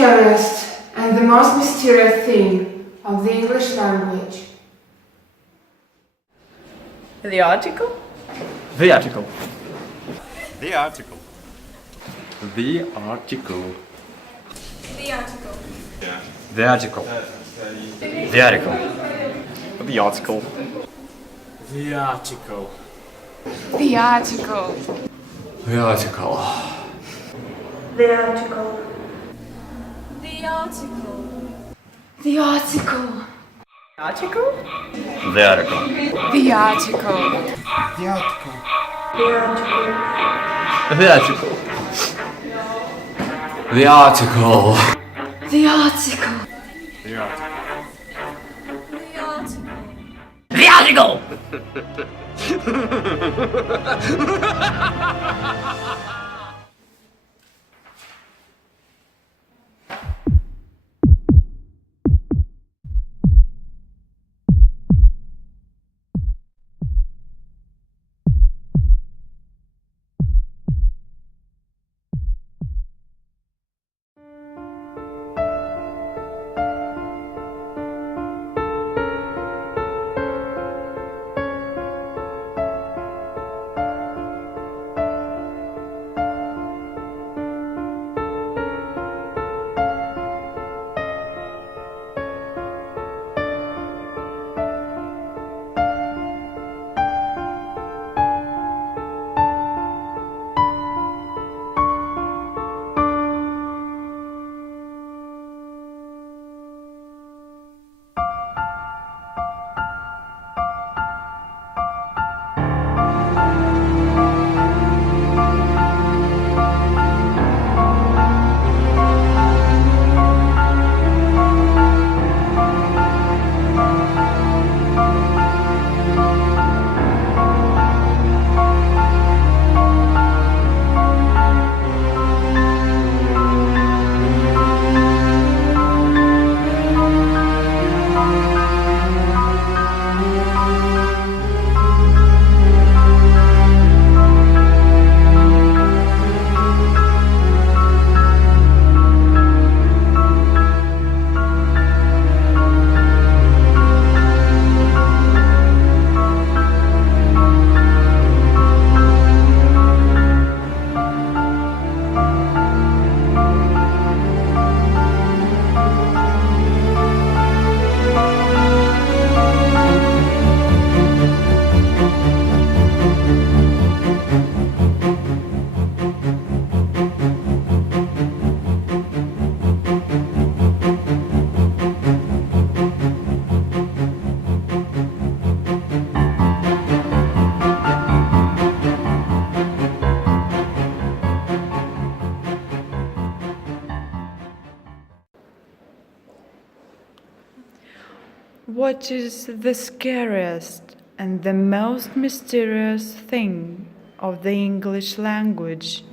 scariest and the most mysterious thing of the English language? The article? The article. The article. The article. The article. The article. The article. The article. The article. The article. The article. The article. The article. The article. Article? The article. The article. The article. The article. The article. The article. The article. The article. The article. What is the scariest and the most mysterious thing of the English language?